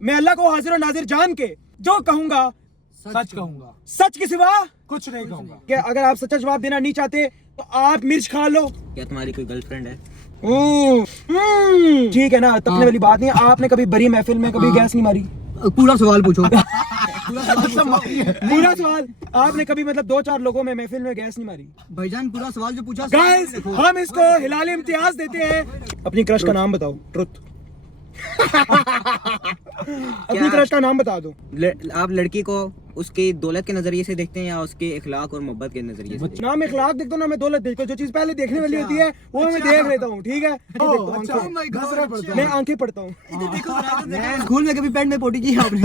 मैं अल्लाह को हाजिर और नाजिर जान के जो कहूंगा सच कहूंगा, सच के सिवा कुछ नहीं कहूंगा। कि अगर आप सच्चा जवाब देना नहीं चाहते तो आप मिर्च खा लो। क्या तुम्हारी कोई गर्लफ्रेंड है? ठीक है ना, तकने वाली बात नहीं। आपने कभी बड़ी महफिल में कभी गैस नहीं मारी? पूरा सवाल पूछो। पूरा सवाल। आपने कभी मतलब 2-4 लोगों में महफिल में गैस नहीं मारी? भाईजान पूरा सवाल जो पूछा। गाइस हम इसको हिलाल इम्तियाज देते हैं। अपनी क्रश का नाम बताओ। ट्रुथ। अपनी क्रश का नाम बता दो। आप लड़की को उसकी दौलत के नजरिए से देखते हैं या उसके इखलाक और मोहब्बत के नजरिए से? ना मैं इखलाक देखता हूँ ना मैं दौलत देखता हूँ। जो चीज पहले देखने वाली होती है वो मैं देख लेता हूँ। ठीक है, मैं आंखें पढ़ता हूँ। स्कूल में कभी पैंट में पोटी की है आपने?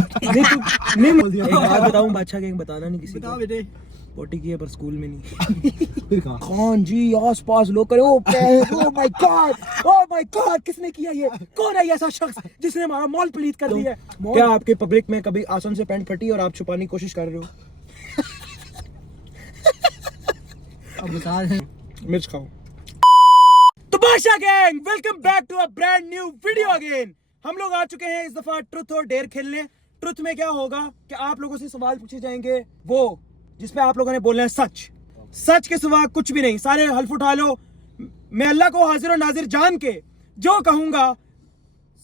नहीं एक बात बताऊँ बादशाह के, बताना नहीं किसी को। बेटे पोटी की है पर स्कूल में नहीं। फिर कहाँ? खान जी आस पास लोग करे ओ माय गॉड किसने किया ये? कौन है ये ऐसा शख्स जिसने हमारा मॉल प्लीट कर दिया? क्या आपके पब्लिक में कभी आसन से पैंट फटी और आप छुपाने की कोशिश कर रहे हो? अब बता दें। मिर्च खाओ। तो Badshah gang welcome back to a brand new video again. हम लोग आ चुके हैं इस दफा ट्रुथ और डेयर खेलने। ट्रुथ में क्या होगा कि आप लोगों से सवाल पूछे जाएंगे वो जिसपे आप लोगों ने बोलना है सच। सच के सिवा कुछ भी नहीं। सारे हल्फ उठा लो। मैं अल्लाह को हाजिर और नाजिर जान के जो कहूंगा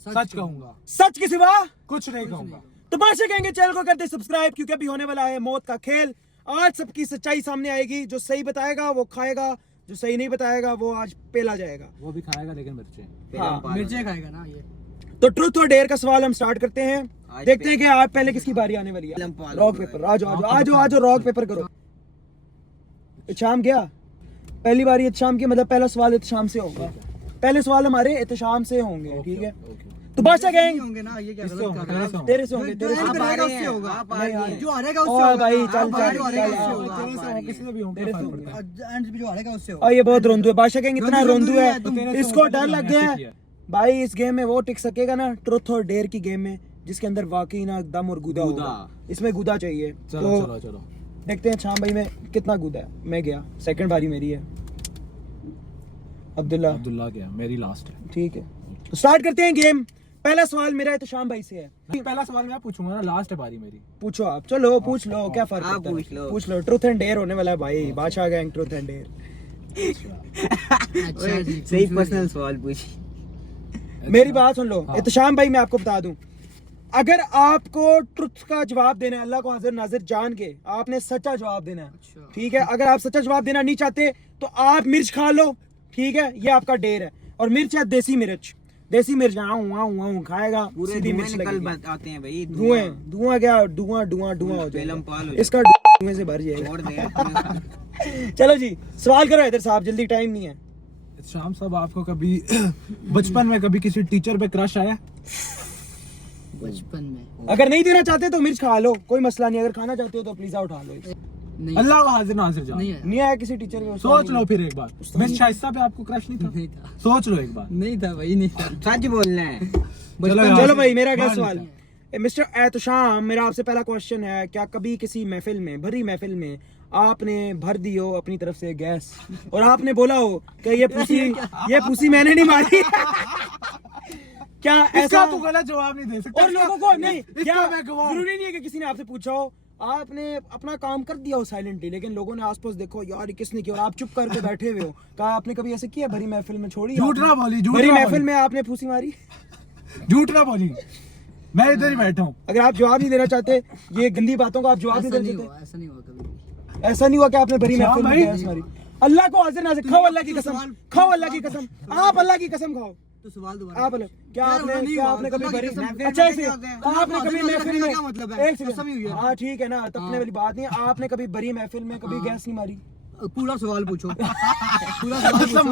सच कहूंगा, सच के सिवा कुछ नहीं कहूंगा। तो बादशाह कहेंगे चैनल को करते सब्सक्राइब क्योंकि अभी होने वाला है मौत का खेल। आज सबकी सच्चाई सामने आएगी। जो सही बताएगा वो खाएगा, जो सही नहीं बताएगा वो आज पेला जाएगा। वो भी खाएगा लेकिन मिर्चें। हाँ, मिर्चे खाएगा ना ये। तो ट्रुथ और डेयर का सवाल हम स्टार्ट करते हैं। आज देखते हैं कि आज पहले किसकी बारी आने वाली है। रॉक पेपर आज रॉक पेपर करो। इत्शाम गया। पहली बारी इत्शाम की, मतलब पहला सवाल इत्शाम से होगा। पहले सवाल हमारे इत्शाम से होंगे। ठीक है, तो बादशाह गैंग होंगे ना ये क्या किससे गलत होंगे? कर रहे हो? तेरे से होंगे। तेरे से जो हारेगा होंगे। उससे होगा। नहीं, हाँ। जो हारेगा उससे ओ होगा। भाई, चल, हाँ, चल, जो हारेगा चल, उससे हाँ, होगा। तेरे से हो, किसी से भी हो, तेरे से फर्क होंगे। पड़ता है। एंड में जो हारेगा उससे और होगा। ये बहुत रोंदू है। बादशाह कहेंगे इतना रोंदू है तेरे से इसको होगा, डर लग गया है। भाई इस गेम में वो टिक सकेगा ना ट्रुथ और डेयर की गेम में जिसके अंदर वाकई ना दम और गुदा होगा। इसमें गुदा चाहिए। चलो तो चलो चलो देखते हैं शाम भाई में कितना गुदा है। मैं गया, सेकंड बारी मेरी है। अब्दुल्ला अब्दुल्ला क्या, मेरी लास्ट है। ठीक है, तो स्टार्ट करते हैं गेम। पहला सवाल मेरा है तो शाम भाई से है। पहला सवाल मैं पूछूंगा ना, लास्ट है बारी मेरी। पूछो आप। चलो पूछ लो, क्या फर्क आप पड़ता है? पूछ लो। पूछ लो। ट्रुथ एंड डेयर होने वाला है भाई। बादशाह गैंग ट्रुथ एंड डेयर। अच्छा जी, सही पर्सनल सवाल पूछी। मेरी बात सुन लो। हाँ। इत्शाम भाई मैं आपको बता दूं, अगर आपको ट्रुथ का जवाब देना है अल्लाह को हाजिर नाजिर जान के, आपने सच्चा जवाब देना है। अच्छा। ठीक है, अगर आप सच्चा जवाब देना नहीं चाहते तो आप मिर्च खा लो। ठीक है, ये आपका डेर है। और मिर्च है देसी मिर्च। देसी मिर्च खाएगा पूरे सीधी धुएं मिर्च निकल लगेगी। आते हैं भाई। धुआं क्या धुआं हो बेलम पाल जाएगा हो इसका धुएं से भर जाएगा। छोड़ दे। चलो जी सवाल करो हैदर साहब, जल्दी टाइम नहीं है। शाम साहब, आपको कभी बचपन में कभी किसी टीचर पे क्रश आया? बचपन में अगर नहीं देना चाहते तो मिर्च खा लो, कोई मसला नहीं। अगर खाना चाहते हो तो प्लीज उठा लो। नहीं अल्लाह को हाजिर नाजिर जान। नहीं है। नहीं आया किसी टीचर के? सोच लो फिर एक बार। मिस शाइस्ता पे आपको क्रश नहीं था? नहीं था। सोच लो एक बार। नहीं था भाई, नहीं था। सच बोलना है। चलो भाई मेरा अगला मान सवाल। लेते मिस्टर एहतशाम, मेरा आपसे पहला क्वेश्चन है, क्या कभी किसी महफिल में, भरी महफिल में आपने भर दी हो अपनी तरफ से गैस और आपने बोला हो कि ये पूसी मैंने नहीं मारी? क्या इसका ऐसा? तो गलत जवाब नहीं दे सकता। और लोगों को नहीं, इसका क्या मैं गवाह हूं। जरूरी नहीं है कि किसी ने आपसे पूछा हो, आपने अपना काम कर दिया हो साइलेंटली, लेकिन लोगों ने आसपास देखो यार ये किसने किया और आप चुप करके बैठे हुए हो। कहा आपने कभी ऐसे किया भरी महफिल में? छोड़ी झूठ आपने? ना बोली, झूठ भरी ना महफिल बोली। में आपने फूसी मारी? झूठ ना बोली, मैं इधर ही बैठा हूँ। अगर आप जवाब नहीं देना चाहते ये गंदी बातों का, आप जवाब नहीं ऐसा देना नहीं चाहते? हुआ, ऐसा नहीं हुआ कभी। ऐसा नहीं हुआ कि आपने भरी अच्छा महफिल में भाई। गैस मारी? अल्लाह को हाजिर नाजिर खाओ, अल्लाह की कसम खाओ, अल्लाह की कसम। आप अल्लाह की कसम खाओ। तो सवाल दोबारा। आप अल्लाह क्या यार, आपने नहीं क्या हुआ। आपने कभी अल्लाह की भरी कसम। अच्छा ऐसे क्या होता है? आपने कभी अल्लाह महफिल में का मतलब है? एक कसम ही हुई सेकंड, है। हाँ ठीक है ना, तकने हाँ। वाली बात नहीं है। आपने कभी भरी महफिल में कभी गैस नहीं मारी? पूरा सवाल पूछो। पूरा सवाल पूछो।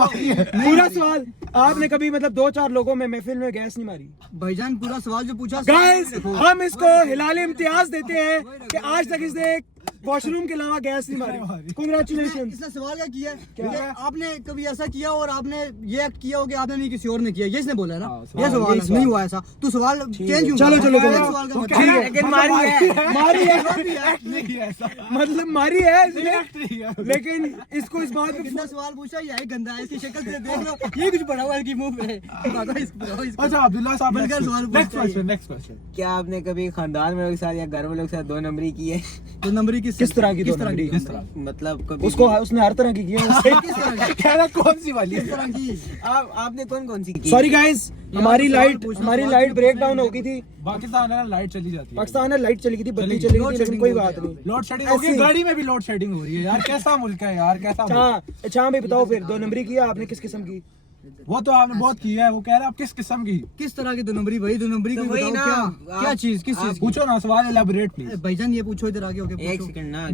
पूरा सवाल। आपने कभी मतलब 2-4 लोगों में महफिल में गैस नहीं मारी? भाईजान पूरा सवाल जो पूछा। गाइस हम इसको हिलाल इम्तियाज देते हैं कि आज तक इसने वॉशरूम के अलावा गैस नहीं मारी। Congratulations। इसने सवाल क्या किया है क्या? कि आपने कभी ऐसा किया और आपने ये एक्ट किया हो कि आपने नहीं किसी और ने किया, ये इसने बोला है ना। हाँ, ये सवाल यही है, सवाल। नहीं हुआ ऐसा। तू सवाल चेंज क्यों चलो, कर चलो, रहा है? चलो। सवाल का वो मतलब कह रहा है, लेकिन मारी है। मारी है, नहीं किया ऐसा। मतलब मारी है इसने, नहीं किया। लेकिन इसको इस बात पे कितना सवाल पूछा, ये है गंदा है, इसकी शक्ल से देख लो, ये कुछ पड़ा हुआ है इसकी मुंह पे। भागो इसको। अच्छा अब्दुल्ला साहब, बलकर सवाल नेक्स्ट पूछता है। Question, next question. क्या आपने कभी खानदान वालों के साथ या घर वालों के साथ 2 नंबरी की है? तो नंबरी किस तरह की किस दो तरह की? नंबरी? किस तरह? मतलब कभी उसको उसने हर तरह की की है। किस तरह की? कह रहा कौन सी वाली? किस तरह की? आपने कौन सी की? सॉरी गाइस, हमारी सवाल लाइट पूछना, हमारी सवाल लाइट पूछना, ब्रेक डाउन पूछना हो गई थी। पाकिस्तान है ना, लाइट चली जाती है। पाकिस्तान में लाइट चली गई थी, बत्ती चली चली लोड गई थी, लेकिन शेडिंग कोई हो बात गया। नहीं। लोड शेडिंग हो गई, ऐसे- गाड़ी में भी लोड शेडिंग हो रही है यार। कैसा मुल्क है यार, कैसा मुल्क? अच्छा अच्छा भाई बताओ फिर 2 नंबरी किया आपने किस किस्म की? वो तो आपने बहुत की है। वो कह रहा है आप किस किस्म की? किस तरह की 2 नंबरी भाई? 2 नंबरी तो को वही बताओ, ना, क्या क्या आप- चीज, किस चीज की? पूछो ना सवाल, एलाबोरेट प्लीज। भाईजान ये पूछो, इधर आगे होके एक पूछो। सेकंड ना,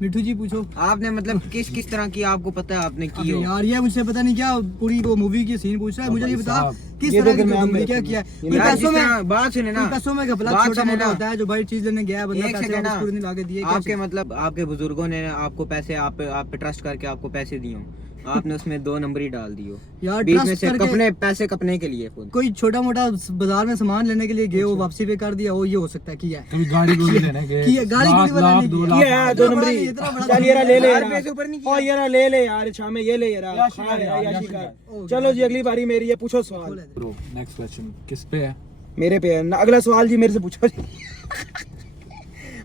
मिठू जी पूछो। आपने मतलब किस तरह की आपको पता है आपने की अबे हो? यार ये मुझसे पता नहीं क्या पूरी वो मूवी की सीन पूछ रहा है, मुझे ये भाई बता साहब, किस ये तरह देख की मैं 2 नंबरी मेरे क्या को- किया है? ये कोई यार, पैसों जिस में तरह- बात सुने ना, कोई पैसों में घपला बात छोटा सुने मोटा ना। होता है, जो भाई चीज लेने गया है बंदा, एक पैसे सेकंड वापस ना, पूरे नहीं लाके दिए। क्या आपके चीज़? मतलब आपके बुजुर्गों ने आपको पैसे आप पे ट्रस्ट करके आपको पैसे दिए हो, आपने उसमें 2 नंबरी डाल दी हो यार बीच में ट्रस्ट से करके कपने पैसे कपने के लिए खुद। कोई छोटा मोटा बाजार में सामान लेने के लिए गए हो, वापसी पे कर दिया हो, ये हो सकता है किया है। कभी गाड़ी गुड़ी लेने गए, किया, गाड़ी गुड़ी वाला लाख, नहीं 2 किया। लाख। किया है इतना 2 बड़ा नंबरी। नहीं, इतना बड़ा चल नहीं। ये रहा, ले ले यार, यार। पैसे ऊपर नहीं किया। ओ ये रहा, ले ले यार, शाम में ये ले यार। याशी खा कर यार, यार, याशी याशी कर। कर। चलो जी अगली बारी मेरी है, पूछो सवाल। ब्रो नेक्स्ट क्वेश्चन किस पे है? मेरे पे है ना, अगला सवाल जी मेरे से पूछो जी।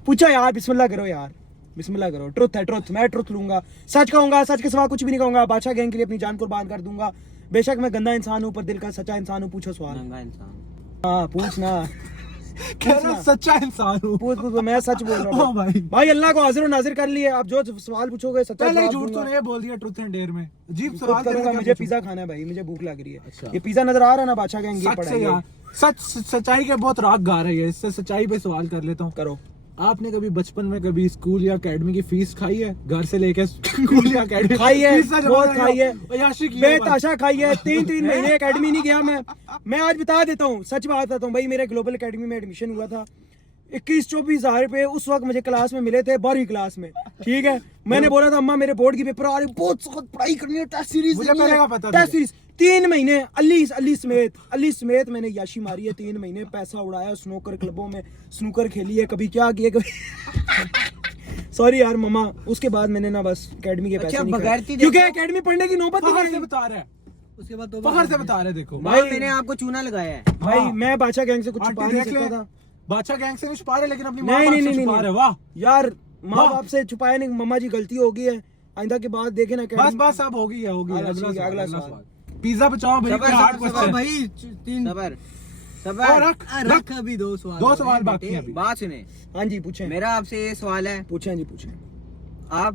पूछो यार, बिस्मिल्लाह करो यार, बिस्मिल्लाह करो। ट्रुथ है, ट्रुथ, मैं ट्रुथ लूंगा, सच कहूंगा, सच के सिवा कुछ भी नहीं कहूंगा। बादशाह गैंग के लिए अपनी जान कुर्बान कर दूंगा। बेशक मैं गंदा इंसान हूं, पर दिल का सच्चा इंसान हूं। पूछो सवाल। नंगा इंसान। हाँ पूछना, कह रहा सच्चा इंसान हूँ। पूछ पूछ, मैं सच बोल रहा ओ हूँ भाई, भाई। अल्लाह को हाजिर और नाजिर कर लिए। आप जो सवाल पूछोगे सच्चा पहले ही जवाब झूठ दूंगा। तूने ये बोल दिया ट्रुथ एंड डेयर में। अजीब खुद सवाल करूंगा, करेगा, मुझे पूछो। पिज्जा खाना है भाई, मुझे भूख लग रही है। अच्छा। ये पिज्जा नजर आ रहा है ना, बादशाह गैंग, ये सच पड़ा से है यार, सच्चाई के बहुत राग गा रही है। इससे सच्चाई पे सवाल कर लेता हूँ। करो। आपने कभी बचपन में कभी स्कूल या एकेडमी की फीस खाई है? घर से लेके स्कूल या एकेडमी खाई है, फीस से जमा बहुत रहे हो। खाई है, अय्याशी की है बस। बेताशा खाई है। 3 महीने एकेडमी नहीं गया मैं आज बता देता हूँ, सच बात बताता हूँ भाई। मेरे ग्लोबल एकेडमी में एडमिशन हुआ था, 21-24 हजार रुपए उस वक्त मुझे क्लास में मिले थे, 12वीं क्लास में। ठीक है, मैंने बोला था अम्मा मेरे बोर्ड की पेपर आ रहे, बहुत सख्त पढ़ाई करनी है, टेस्ट सीरीज मुझे पहले का पता था। टेस्ट सीरीज 3 महीने अली समेत मैंने याशी मारी है। 3 महीने पैसा उड़ाया, स्नूकर क्लबों में स्नूकर खेली है, कभी क्या किया कभी सॉरी यार मम्मा। उसके बाद मैंने ना बस एकेडमी के पैसे अच्छा, नहीं बगैरती खाए, देखो। क्योंकि एकेडमी पढ़ने की नौबत ही फखर नहीं से आई। बता रहा है, उसके बाद तो फखर से बता रहे हैं, देखो माँ मैंने आपको चूना लगाया है। भाई हाँ। मैं बादशाह गैंग से कुछ आंटी छुपा नहीं देख ले, सकता था बादशाह गैंग से नहीं छुपा रहे, लेकिन अपनी नहीं, माँ बाप नहीं, से नहीं, छुपा नहीं। रहे। वाह, यार माँ वाह। बाप से छुपाया नहीं, मम्मा जी गलती हो गई है, आइंदा के बाद देखे ना बस बस अब हो गई है, हो गई है। अगला अगला सवाल, अगला सवाल, सवाल। पिज्जा बचाओ भाई, सबर, कोई हार्ड सबर, अब क्वेश्चन। भाई 3 सबर और सबर, रख रख अभी 2 सवाल 2 सवाल बाकी हैं अभी। बात सुने, हाँ जी पूछें, मेरा आपसे ये सवाल है, पूछें जी पूछें। आप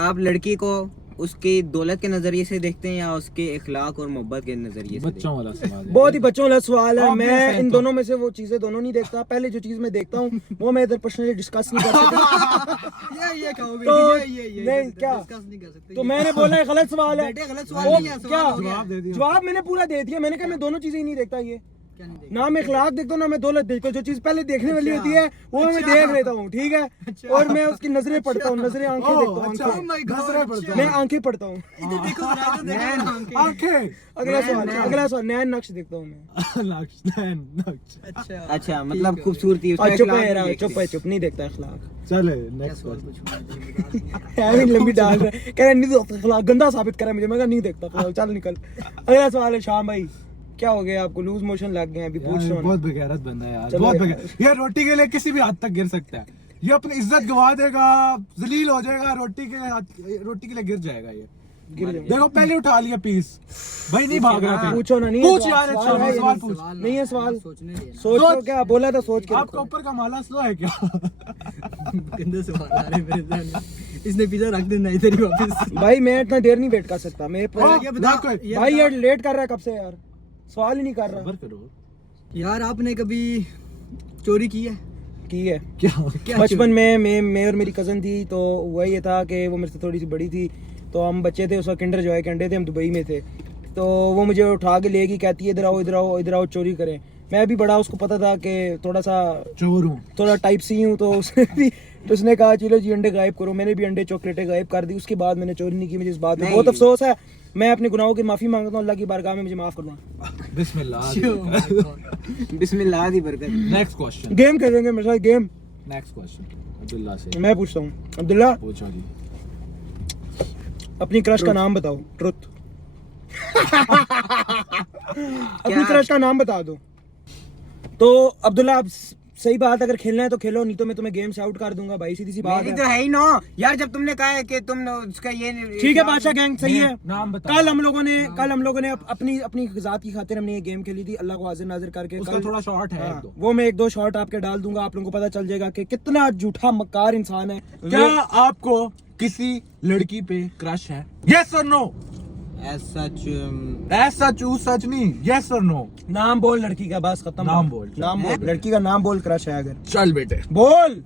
आप लड़की को उसकी दौलत के नजरिए से देखते हैं या उसके इखलाक और मोहब्बत के नजरिए से? बच्चों वाला सवाल है। बहुत ही बच्चों वाला सवाल है। Obvious मैं है इन तो। दोनों में से वो चीजें दोनों नहीं देखता। पहले जो चीज मैं देखता हूँ वो मैं इधर पर्सनली डिस्कस नहीं कर सकता। ये कहो तो ये नहीं, क्या? डिस्कस नहीं कर सकते। तो मैंने बोला है गलत सवाल है। बेटे गलत सवाल वो नहीं है, क्या सवाल हो गया। जवाब दे दिया। जवाब मैंने पूरा दे दिया। मैंने कहा मैं दोनों चीजें ही नहीं देखता। ये क्या नहीं देखते? ना मैं इखलाक देखता हूँ ना मैं दौलत देखता हूँ। जो चीज पहले देखने वाली होती है वो मैं देख लेता हूँ, ठीक है। और मैं उसकी नजरें पढ़ता हूँ, नजरें आंखें ओह, देखता हूँ, अच्छा। आंखें। Oh my God, नजरें पड़ता मैं है। आंखें पढ़ता हूँ। इधर देखो जरा, इधर देखो ना आंखें। आंखें। अगला सवाल नैन नक्श देखता हूँ मैं। नक्श। अच्छा अच्छा, मतलब खूबसूरती, उसका और चुप इखलाक है नहीं यार, देखते। चुप है, चुप नहीं देखता इखलाक। चले क्या नेक्स्ट सवाल क्वेश्चन। पूछूं? ऐਵੇਂ लंबी डाल रहा है, कह रहा है नहीं देखता इखलाक, गंदा साबित करा मुझे। मैं कहा नहीं देखता इखलाक, चल निकल। अगला सवाल है शाम भाई, क्या हो गया आपको? लूज मोशन लग गए हैं अभी? पूछ रहा हूँ बहुत ना। बेगैरत बंदा है यार, चलो बहुत यार। बेगैरत। ये रोटी के लिए किसी भी हद तक गिर सकता है। ये अपनी इज्जत गवा देगा, जलील हो जाएगा, रोटी के लिए गिर जाएगा ये। गिर जाऊंगा। देखो पहले उठा लिया पीस, भाई नहीं भाग रहा था। पूछो ना, नहीं पूछ है यार, सवाल है, सवाल ये पूछ। नहीं है सवाल। सोचने देना। सोचो क्या बोला था, सोच के आपका रखो। ऊपर का माला स्लो है क्या? गंदे सवाल आ रहे मेरे ध्यान में। इसने पिज्जा रख देना इधर ही वापस। भाई मैं इतना देर नहीं वेट कर सकता। मैं हाँ, ये बता, ना कोई- ये भाई बता। यार लेट कर रहा है कब से यार, सवाल ही नहीं कर रहा। सबर करो। यार आपने कभी चोरी की है? की है क्या? क्या बचपन में मैं और मेरी कज़न थी, तो हुआ ये था कि वो मेरे से थोड़ी सी बड़ी थी, तो हम बच्चे थे उस वक्त, किंडर जॉय के अंडे थे, हम दुबई में थे। तो वो मुझे उठा के लेगी, कहती है इधर आओ इधर आओ इधर आओ, चोरी करें। मैं भी बड़ा, उसको पता था कि थोड़ा सा चोर हूँ। थोड़ा टाइप सी हूँ, तो उसने कहा चलो जी अंडे गायब करो। मैंने भी अंडे चॉकलेटें गायब कर दी। उसके बाद मैंने चोरी नहीं की। मुझे इस बात में नहीं। बहुत अफसोस है। मैं अपने गुनाहों की माफी मांगता हूँ, अल्लाह की बारगाह में मुझे माफ करना। बिस्मिल्लाह। बिस्मिल्लाह दी बरकत। Next question. गेम खेलेंगे मेरे साथ, गेम। नेक्स्ट क्वेश्चन अब्दुल्ला से मैं पूछता हूँ, अब्दुल्ला पूछो जी। अपनी क्रश का नाम बताओ। ट्रुथ। अपनी क्रश का नाम बता दो। तो अब्दुल्ला, आप सही बात, अगर खेलना है तो खेलो, नहीं तो मैं तुम्हें गेम से आउट कर दूंगा भाई, सीधी सी बात मेरी है। तो है ही नो यार, जब तुमने कहा है कि तुम उसका ये ठीक है बादशाह गैंग, सही है। नाम बताओ। कल हम लोगों ने अपनी अपनी जात की खातिर हमने ये गेम खेली थी, अल्लाह को हाजिर नाजिर करके। उसका कल थोड़ा शॉर्ट है हाँ, एक दो। वो मैं एक दो शॉट आपके डाल दूंगा, आप लोगों को पता चल जाएगा कि कितना झूठा मक्कार इंसान है। क्या आपको किसी लड़की पे क्रश है? यस और नो? ऐसा चू सच नहीं, यस और नो? नाम बोल लड़की का, बस खत्म। नाम बोल। नाम बोल लड़की का, नाम बोल, क्रश है अगर। चल बेटे बोल।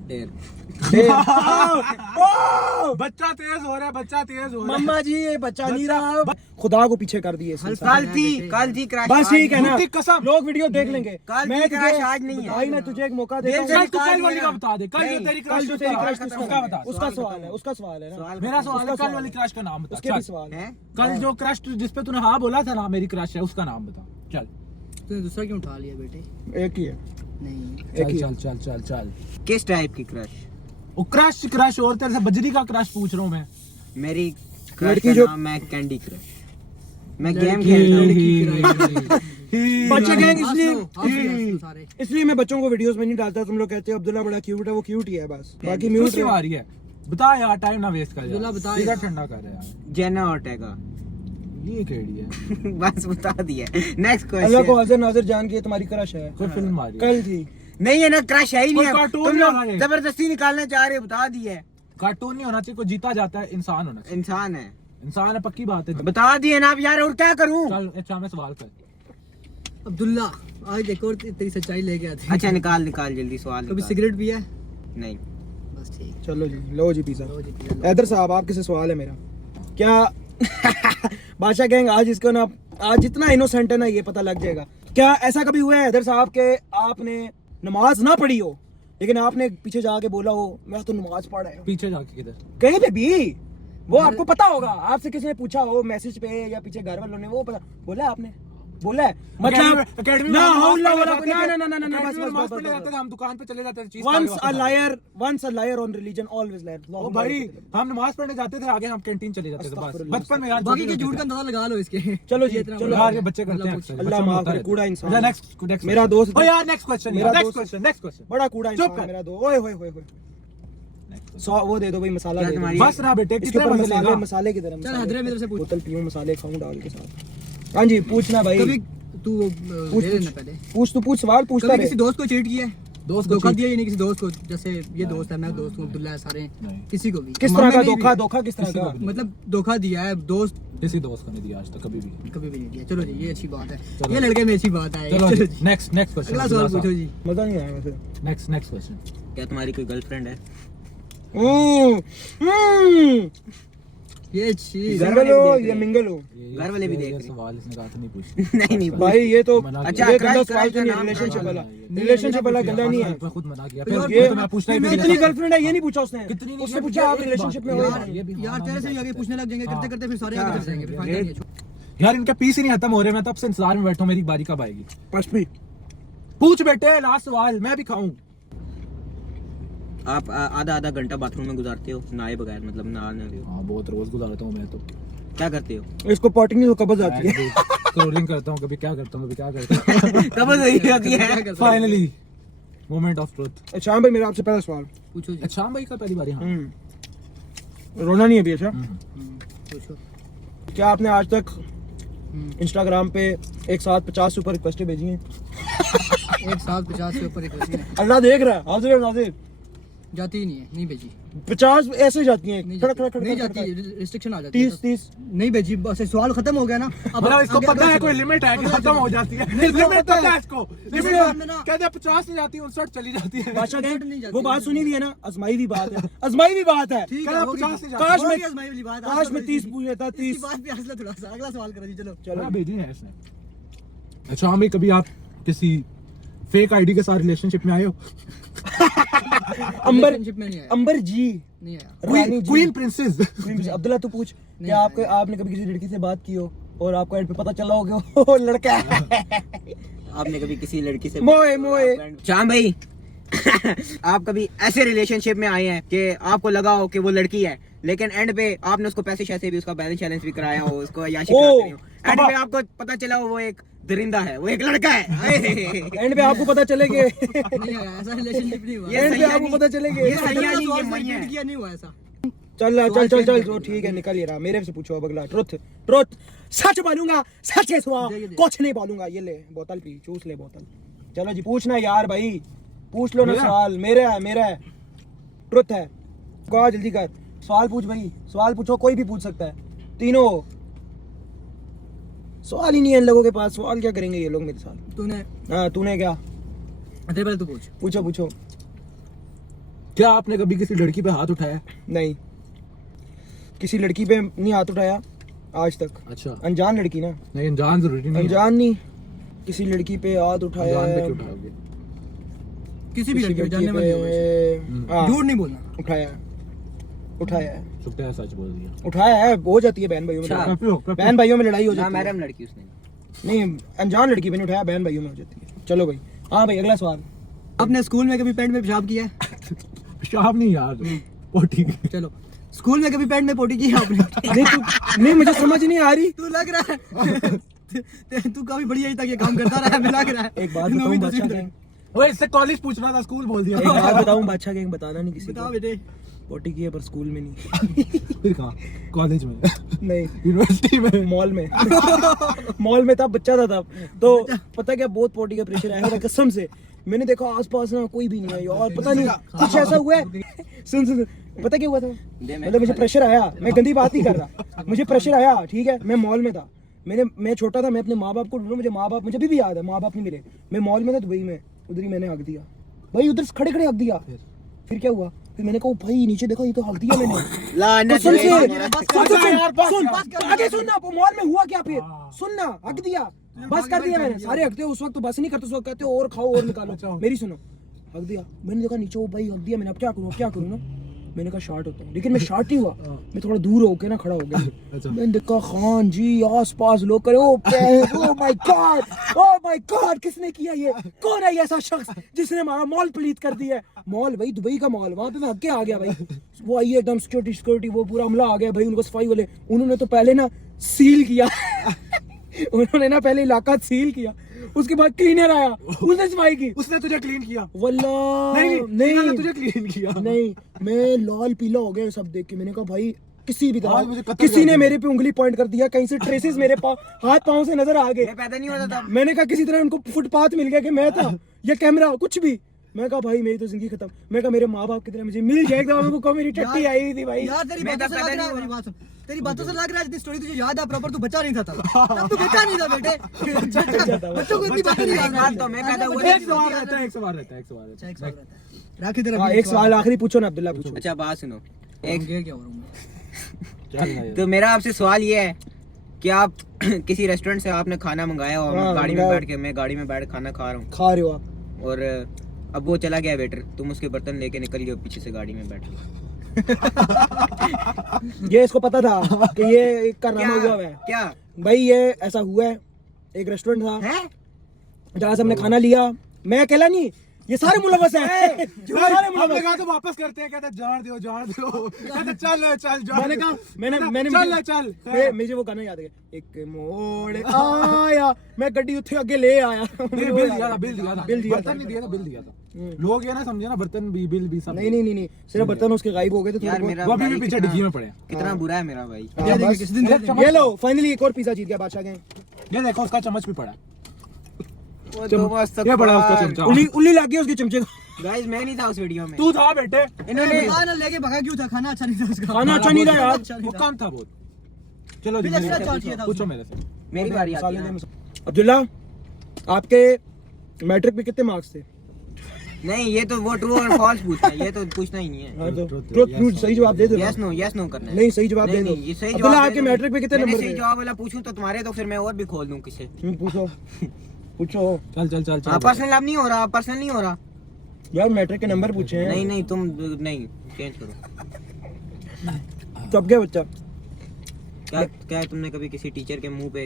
बच्चा तेज हो रहा है, बच्चा तेज हो रहा है। मम्मा जी ये बच्चा नहीं रहा, खुदा को पीछे कर दिए इसने सारे। कल थी क्रश। बस ठीक है ना, झूठी कसम। लोग वीडियो देख लेंगे। कल मैं की तुझे क्रश आज नहीं है। भाई मैं तुझे एक मौका देता दिल से हूँ। चल तू निकाल कल वाली दिया। का बता दे। कल जो नहीं, तेरी कल क्रश जो तेरी क्रश उसका बता। उसका सवाल है, उसका सवाल है ना। मेरा सवाल है, उसका कल वाली क्रश का नाम बता। उसके भी चल। सवाल है। हैं? कल जो क्रश जिस पे तूने हाँ बोला था ना मेरी क्रश है, उसका नाम बता। चल तूने दूसरा क्यों उठा लिया बेटे? एक ही है, नहीं एक चल ही चल चल चल चल। किस टाइप की क्रश? वो क्रश क्रश और तेरे से बजरी का क्रश पूछ रहा हूँ मैं। मेरी क्रश लड़की का जो- नाम है कैंडी क्रश। मैं गेम खेलता हूँ। बच्चे गैंग इसलिए सारे इसलिए मैं बच्चों को वीडियोस में नहीं डालता। तुम लोग कहते हो अब्दुल्ला बड़ा क्यूट है, वो क्यूट ही है बस, बाकी क्यों म्यूट क्यों आ रही है? बता यार, टाइम ना वेस्ट कर अब्दुल्ला यार। बता सीधा यार। ठंडा कर यार। Jenna Ortega. ये केड़ी है? बस बता दिया। नेक्स्ट अल्लाह को क्वेश्चन। हाजिर नाजिर जान के तुम्हारी क्रश है। कोई फिल्म आ रही है? कल थी। नहीं है ना, क्रश है ही नहीं कोई है। कार्टून तुम नहीं लोग आ रहा है। जबरदस्ती निकालना चाह रहे हो, बता दिया है। कार्टून नहीं होना चाहिए, कोई जीता जाता है, इंसान होना चाहिए। इंसान है। इंसान है, पक्की बात है। बता दिए ना अब यार, और क्या करूं? चल अच्छा मैं सवाल कर। अब्दुल्ला आज एक और तेरी सच्चाई लेके आते अच्छा निकाल जल्दी सवाल कभी निकाल। सिगरेट पिया है? नहीं। बस ठीक। चलो जी, लो जी पिज़्ज़ा। लो जी, पिज़्ज़ा लो। हैदर साहब आपके से सवाल है मेरा। क्या बादशाह गैंग आज इसको ना, आज जितना इनोसेंट है ना ये पता लग जाएगा। क्या ऐसा कभी हुआ है हैदर साहब के आपने नमाज ना पढ़ी हो लेकिन आपने पीछे जाके बोला हो मैं तो नमाज पढ़ रहा हूँ? पीछे जाके किधर? कहीं पे भी वो आपको पता होगा, आपसे किसी ने पूछा हो मैसेज पे या पीछे घर वालों ने, वो पता बोला आपने, बोला है मतलब अकेडमी ना में हौला नमाज वाला पढ़ने ना जाते ना ना ना ना थे। बस अकेडमी में नमाज बस पढ़ने जाते बस थे, हम दुकान पे चले जाते थे, चीज once खा a के वापस liar on religion always liar। ओ भाई हम नमाज पढ़ने जाते थे, आगे हम कैंटीन चले जाते थे बस। अस्तगफिरुल्लाह, बचपन में यार बाकी के छोटे झूठ का होते अंदाजा लगा लो इसके। चलो जी, ये इतना चलो थे। बड़ा यार ये बच्चे करते हैं मतलब अक्सर। अल्लाह बच्चों में माफ होता करे, है। कूड़ा इंसान। अच्छा नेक्स्ट मेरा दोस्त ओ यार नेक्स्ट क्वेश्चन, मेरा नेक्स्ट दोस्त- क्वेश्चन, नेक्स्ट क्वेश्चन। बड़ा कूड़ा चुप इंसान कर। मेरा दो। ओए होए होए होए। सौ वो दे दो भाई, मसाला क्या दे दो। तुम्हारी- बस ना बेटे, इसके कितने ऊपर मसले मसाले ना? मसाले की तरह चल हदरे मेरे से पूछ। बोतल पीऊं मसाले खाऊं डाल के साथ। हाँ जी पूछना भाई, कभी तू वो पूछ, ले लेना पहले। पूछ तू पूछ, सवाल पूछता कभी रहे। किसी दोस्त को चीट किया है? दोस्त को धोखा cheat- दिया या नहीं किसी दोस्त को? जैसे ये दोस्त है, मैं दोस्त हूँ, अब्दुल्ला है, सारे नहीं। किसी को भी। किस तरह हमारे का नहीं धोखा? भी। धोखा किस तरह किसी का? को भी। मतलब धोखा दिया है दोस्त, किसी दोस्त को नहीं दिया आज तक कभी भी। कभी भी नहीं दिया। चलो जी, ये अच्छी बात है, चलो। ये लड़के में अच्छी बात है। चलो चलो जी, जी, नेक्स्ट क्वेश्चन। अगला सवाल पूछो जी। मजा नहीं आया वैसे। Next question. क्या तुम्हारी कोई गर्लफ्रेंड है? ये चीज घर वाले सिंगल भी हो देख या रहे हैं। मिंगल हो? घर वाले भी देख ये रहे हैं। सवाल इसने कहा था नहीं पूछ। नहीं नहीं भाई ये तो मना किया। ये अच्छा, गंदा क्रश सवाल तो नहीं है, का नाम रिलेशनशिप बता वाला। दो। रिलेशनशिप वाला गंदा नहीं है। मैं खुद मना किया। फिर फिर ये तो मैं पूछता ही फिर नहीं कितनी था। गर्लफ्रेंड है ये नहीं पूछा उसने। कितनी नहीं, उससे ये पूछा भी- आप ये रिलेशनशिप में बात- हो ये या बात- नहीं? ये भी यार हाँ, तेरे से हाँ, भी आगे पूछने लग जाएंगे, करते करते फिर सारे आगे चले जाएंगे, फिर फायदा नहीं है। यार इनका पीस ही नहीं खत्म हो रहे, मैं तब से इंतजार में बैठा हूं मेरी बारी कब आएगी। पशपी पूछ बेटे, लास्ट सवाल, मैं भी खाऊं। आप आधा घंटा बाथरूम में गुजारते हो नहाए बगैर, मतलब नहा नहीं रहे हो? हाँ बहुत रोज गुजारता हूँ मैं तो। क्या करते हो? इसको पॉटिंग तो कब्ज आती है। स्क्रॉलिंग करता हूँ, कभी क्या करता हूँ, कभी क्या करता हूँ। कब होती है? Finally moment of truth. शाम भाई मेरा आपसे पहला सवाल। पूछो जी, अच्छा भाई का पहली बारी। हाँ रोना नहीं है अभी? अच्छा पूछो। क्या आपने आज तक इंस्टाग्राम पे एक साथ 50 से ऊपर रिक्वेस्टें भेजी हैं? एक साथ 50 से ऊपर रिक्वेस्ट है, अल्लाह देख रहा है, हाजिर है नाजिर। जाती ही नहीं है, नहीं भेजी, 50 ऐसे जाती हैं, नहीं खड़क जाती, खड़क नहीं खड़क जाती, खड़क। रिस्ट्रिक्शन आ जाती है। 30 नहीं भेजी, बस सवाल खत्म हो गया ना। अब मतलब इसको आगे- पता है अगला कोई सवाल। लिमिट है कि अगला खत्म हो सवाल। जाती है। इसको लिमिट पता पता है। है इसको। इसको लिमिट ना- कहते हैं 50 नहीं जाती, 59 चली जाती है। बादशाह नहीं गैंग जाती, वो बात नहीं सुनी हुई है ना, अजमाई हुई बात है, अजमाई हुई बात है। ठीक कल है, आप होगी। 50 नहीं जाती। काश मैं होगी आजमाई वाली बात, काश मैं आज 30 तो पूछ लेता। इसकी 30 बात पे हंस लो थोड़ा सा। अगला सवाल करो जी, चलो। चलो हाँ भेजी है इसने। अच्छा हमें कभी आप किसी फेक आईडी के साथ रिलेशनशिप में आए हो? अंबर Relationship में नहीं आया। अंबर जी नहीं आया। रानी जी क्वीन प्रिंसेस। अब्दुल्ला तू पूछ क्या आपके आपने कभी किसी लड़की से बात की हो और आपको एंड पे पता चला हो कि वो लड़का है? आपने कभी किसी लड़की से मोए मोए शाम भाई आप कभी ऐसे रिलेशनशिप में आए हैं कि आपको लगा हो कि वो लड़की है, लेकिन एंड पे आपने उसको पैसे शैसे भी, उसका बैलेंस चैलेंज भी कराया हो, उसको याशी कराते हो, एंड पे आपको पता चला हो वो एक दरिंदा है, वो एक लड़का है। एंड पे आपको पता चले कि नहीं आया, ऐसा रिलेशनशिप नहीं हुआ। ये एंड पे सही आपको नहीं- पता चले कि ये सही नहीं, ये मई है। किया नहीं हुआ ऐसा। चल तो ठीक है, निकल ये रहा। मेरे से पूछो अब अगला। ट्रुथ सच बोलूंगा, सच है सुहा, कुछ नहीं बोलूंगा। ये ले बोतल पी, चूस ले बोतल। चलो जी पूछना यार भाई, पूछ लो ना सवाल। मेरा है ट्रुथ है। कहा जल्दी कर, सवाल पूछ भाई, सवाल पूछो, कोई भी पूछ सकता है। तीनों सवाल ही नहीं है इन लोगों के पास, सवाल क्या करेंगे ये लोग मेरे साथ। तूने क्या तेरे पहले तू पूछ। पूछो। क्या आपने कभी किसी लड़की पे हाथ उठाया? नहीं, किसी लड़की पे नहीं हाथ उठाया आज तक। अच्छा, अनजान लड़की ना, नहीं अनजान जरूरी नहीं है। अनजान नहीं, किसी लड़की पे हाथ उठाया अनजान पे है। क्यों उठाओगे? किसी भी किसी लड़की को लड़की जानने वाली हो वैसे। पे हाँ, झूठ नहीं बोलना। उठाया है। शुक्र है सच बोल दिया। उठाया है, हो जाती है बहन भाइयों में अच्छा। लड़ाई। बहन भाइयों में लड़ाई हो ना जाती है। मैडम लड़की उसने नहीं, अनजान लड़की पे नहीं उठाया, बहन भाइयों में हो जाती है। चलो भाई, हाँ भाई अगला सवाल। आपने स्कूल में कभी पैंट में पेशाब किया है? शाम नहीं यार, वो ठीक है। चलो, स्कूल में कभी पैंट में पोटी की है आपने? नहीं मुझे समझ नहीं आ रही। तू लग रहा है तू काफी बड़ी एज तक ये काम करता रहा है, हमें लग रहा है। एक बात बताऊं नौवीं बादशाह दसवीं गैंग, तक। वो इससे कॉलेज पूछ रहा था, स्कूल बोल दिया। एक बात बताऊं बादशाह गैंग, बताना नहीं किसी बताओ को। बेटे। पोटी की है पर स्कूल में नहीं। फिर कहाँ? कॉलेज में? नहीं, यूनिवर्सिटी में? मॉल में। मॉल में था, बच्चा था तब। तो पता क्या, बहुत पोटी का प्रेशर आया था कसम से। मैंने देखा आसपास ना कोई भी नहीं है यार, पता नहीं कुछ ऐसा हुआ है। सुन पता क्या हुआ था, मतलब मुझे प्रेशर आया, मैं गंदी बात नहीं कर रहा, मुझे प्रेशर आया, ठीक है। मैं मॉल में था, मैं छोटा था, मैं अपने माँ बाप को ढूंढूं, मुझे भी याद है, माँ बाप नहीं मिले। मैं मॉल में था दुबई में, उधर ही मैंने हक दिया भाई, उधर खड़े खड़े हक दिया। फिर क्या हुआ, फिर मैंने कहा भाई नीचे देखो, ये तो हक दिया मैंने। लानत सुन है। आगे सुनना, मॉल में हुआ क्या, फिर सुनना, हक दिया, बस कर दिया मैंने। सारे हकते हो उस वक्त, तो बस नहीं करते उस वक्त, कहते हो और खाओ और निकालो। मेरी सुनो, हक दिया मैंने, देखा नीचे, ओ भाई हक दिया मैंने, अब क्या करूँ ना। मैंने कहा शार्ट होता हूँ, लेकिन मैं शार्ट नहीं हुआ, मैं थोड़ा दूर होके ना खड़ा हो गया। मैंने देखा खान जी आसपास लोग करे, ओ माय गॉड किसने किया ये, कौन है ये ऐसा शख्स जिसने हमारा मॉल प्लीत कर दिया है। मॉल भाई दुबई का मॉल, वहां पे मैं हक के आ गया भाई। वो आई एकदम सिक्योरिटी, वो पूरा हमला आ गया भाई, उनको सफाई वाले, उन्होंने तो पहले ना सील किया। उन्होंने ना पहले इलाका सील किया, उसके बाद क्लीनर आया, उसने सफाई की। उसने तुझे क्लीन किया? वल्लाह नहीं तुझे क्लीन किया। नहीं, मैं लाल पीला हो गया सब देख के। मैंने कहा भाई किसी भी आज मुझे तरह कत्ल किसी कर ने दिया। मेरे पे उंगली पॉइंट कर दिया, कहीं से ट्रेसेस मेरे हाथ पांव से नजर आ गए। मैं पैदा नहीं होता था। मैंने कहा किसी तरह उनको फुटपाथ मिल गया कि मैं था, या कैमरा कुछ भी। मैं कहा भाई मेरी तो जिंदगी खत्म। मैं कहा मेरे माँ बाप की तरह मुझे मिल जाए एकदम। मेरे को मेरी टट्टी आई हुई थी भाई। यार तेरी मैं बातों तो से लग पैदा रहा है, नहीं मेरी बात सुन, तेरी बातों से लग रहा है जितनी स्टोरी तुझे याद है प्रॉपर, तू बच्चा नहीं था तब। तब तू बच्चा नहीं था बेटे। बच्चों को इतनी बातें नहीं याद बात तो मैं पैदा हुआ एक सवाल रहता है, एक सवाल रहता है, एक सवाल रहता है। एक सवाल रहता है। राखी तेरा हाँ, एक सवाल आखिरी पूछो ना अब्दुल्ला, पूछो। अच्छा बात सुनो, एक क्या हो रहा हूँ चल ना यार। तो मेरा आपसे सवाल ये है कि आप किसी रेस्टोरेंट से आपने खाना मंगाया और हाँ, गाड़ी में मंगाया। बैठ के, मैं गाड़ी में बैठ खाना खा रहा हूँ, खा रहे हो आप, और अब वो चला गया वेटर, तुम उसके बर्तन लेके निकल गए पीछे से गाड़ी में बैठ के। ये इसको पता था कि ये एक कारनामा हुआ है क्या भाई। ये ऐसा हुआ है, एक रेस्टोरेंट था है? जहाँ से हमने खाना लिया, मैं अकेला नहीं, ये सारे मुलव्वस हैं। सारे हमने मुलव्वस। कहा तो वापस करते हैं, कहते जान दो कहते चल मैंने कहा मैंने चल मुझे वो गाना याद है, एक मोड़ आया, मैं गड्डी उत्थे आगे ले आया। नहीं, बिल दिया था, बिल दिया था, बिल दिया था। बर्तन नहीं दिया था, बिल दिया था। लोग ये ना समझे ना, बर्तन भी बिल भी सब। नहीं, सिर्फ बर्तन उसके गायब हो गए थे यार थोड़े मेरा वो अभी भी भाई पीछे कितना- डिग्गी में पड़े हैं। कितना बुरा है मेरा भाई। बहुत। दे देंगे, किसी दिन दे देंगे। ये लो फाइनली एक और पिज्जा जीत गया बादशाह गैंग। ये देखो उसका चम्मच भी पड़ा। वो तो बस ये बड़ा उसका चमचा। उल्ली लग गई उसके चमचे को। गाइस मैं नहीं था उस वीडियो में। तू था बेटे, इन्होंने खाना लेके भगा क्यों था? खाना अच्छा नहीं था उसका। खाना अच्छा नहीं था यार। अच्छा नहीं वो था। काम था बहुत। चलो जी, बिल एक्स्ट्रा मेरे से चार्ज किया था पूछो उसने। मेरे से। मेरी बारी आती है ना। अब्दुल्ला, आपके मैट्रिक में कितने मार्क्स थे? नहीं ये तो वो ट्रू और फॉल्स पूछना है, ये तो पूछना ही नहीं है। हाँ तो Truth, ट्रुथ सही जवाब दे दो। यस नो करना है। नहीं, सही जवाब दे दो। ये सही अब्दुल्ला, जवाब आपके दे दो। मैट्रिक में कितने मैंने नंबर सही थे? जवाब वाला पूछूं तो तुम्हारे तो फिर मैं और भी खोल दूं किसे। पूछो। पूछो चल चल चल चल पर्सनल अब नहीं हो रहा, पर्सनल नहीं हो रहा। यार मैट्रिक के नंबर पूछे हैं। नहीं नहीं तुम नहीं चेंज करो। तब क्या बच्चा? क्या क्या तुमने कभी किसी टीचर के मुंह पे?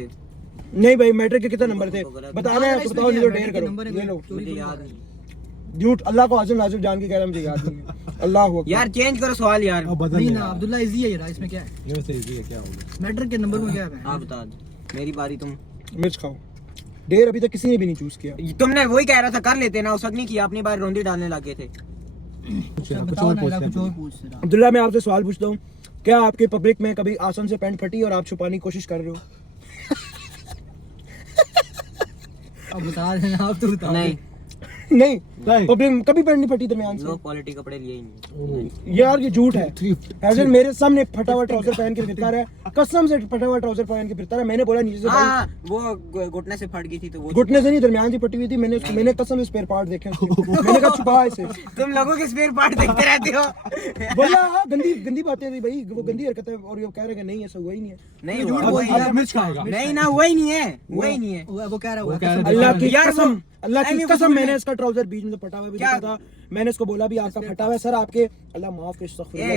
नहीं भाई मैट्रिक के कितने नंबर थे बताना है तो बताओ, नहीं तो डेयर करो। नंबर ले लो मुझे याद नहीं झूठ, अल्लाह को आज़म नाज़िम जान के कह रहा मुझे याद नहीं है। अल्लाह को यार, चेंज करो सवाल यार। अब बदल नहीं यार। ना अब्दुल्ला इजी है यार, इसमें क्या है? ये वैसे इजी है, क्या होगा? मैट्रिक के नंबर में क्या है? आप बता दो, मेरी बारी। तुम मिर्च खाओ। डेयर अभी तक किसी ने भी नहीं चूज किया। तुमने वही कह रहा था कर लेते ना, उस वक्त नहीं किया, अपनी बार रोंदी डालने लगे थे। कुछ बताओ और ना, पूछ कुछ ले। और पूछ जरा। अब्दुल्ला मैं आपसे सवाल पूछता हूँ, क्या आपके पब्लिक में कभी आसन से पैंट फटी और आप छुपाने की कोशिश कर रहे हो? अब बता देना, आप तो बताओ। नहीं, नहीं नहीं। पब्लिक में कभी पैंट नहीं फटी दरमियान से? लो क्वालिटी कपड़े लिए ही नहीं। यार ये झूठ है। Thrift। ऐसे मेरे सामने फटा हुआ ट्राउजर पहन के फिरता रहा है, कसम से फटा हुआ ट्राउजर पहन के फिरता रहा है। मैंने बोला नीचे से भाई हाँ, वो घुटने से फट गई थी तो वो घुटने से नहीं दरमियान से फटी हुई थी। मैंने कसम से स्पेयर पार्ट देखे उसके। मैंने कहा छुपा इसे। तुम लोगों के स्पेयर पार्ट देखते रहते हो। बोला हाँ, गंदी गंदी बातें थी भाई, वो गंदी हरकत है और ये कह रहे कि नहीं ऐसा हुआ ही नहीं है। नहीं झूठ हुआ, बोल वही दिया। अब मिर्च खाएगा। नहीं ना, हुआ ही नहीं है, हुआ ही नहीं है। वो कह रहा वो है कह रहा है। अल्लाह की यार कसम, वो- अल्लाह की नहीं, कसम वो- मैंने इसका ट्राउजर बीच में से फटा हुआ भी क्या? देखा था। मैंने इसको बोला भी आपका फटा हुआ है सर, आपके अल्लाह माफ के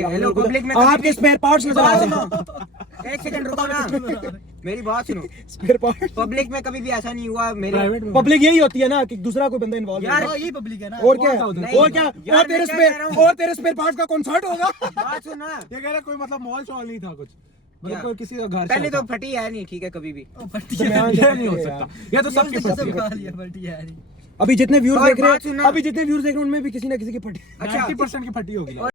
हेलो पब्लिक में आपके स्पेयर पार्ट्स नजर आ बात रहे सुनो, हैं। एक सेकंड रुको ना, मेरी बात सुनो। स्पेयर पार्ट पब्लिक में कभी भी ऐसा नहीं हुआ मेरे। प्राइवेट में पब्लिक यही होती है ना कि दूसरा कोई बंदा इन्वॉल्व यार, है। हाँ, यही पब्लिक है ना। और क्या कौन सा उधर? और क्या यार, और मैं तेरे क्या स्पेयर कह रहा हूँ? और तेरे स्पेयर पार्ट्स का कॉन्सर्ट होगा। बात सुन ना, ये कह रहा कोई मतलब मॉल शॉल नहीं था कुछ, मतलब क्या? कोई किसी का घर पहले शॉल तो था। फटी है नहीं, ठीक है कभी भी। ओ, फटी है। दरमियान से ये फटी नहीं हो है सकता, यार। ये तो सबकी ये फटी सब है। खा लिया, फटी है यार। अभी जितने व्यूज और देख रहे बात सुनना। हैं, अभी जितने व्यूज देख रहे हैं उनमें भी किसी ना किसी की फटी। अच्छा 90% की फटी होगी।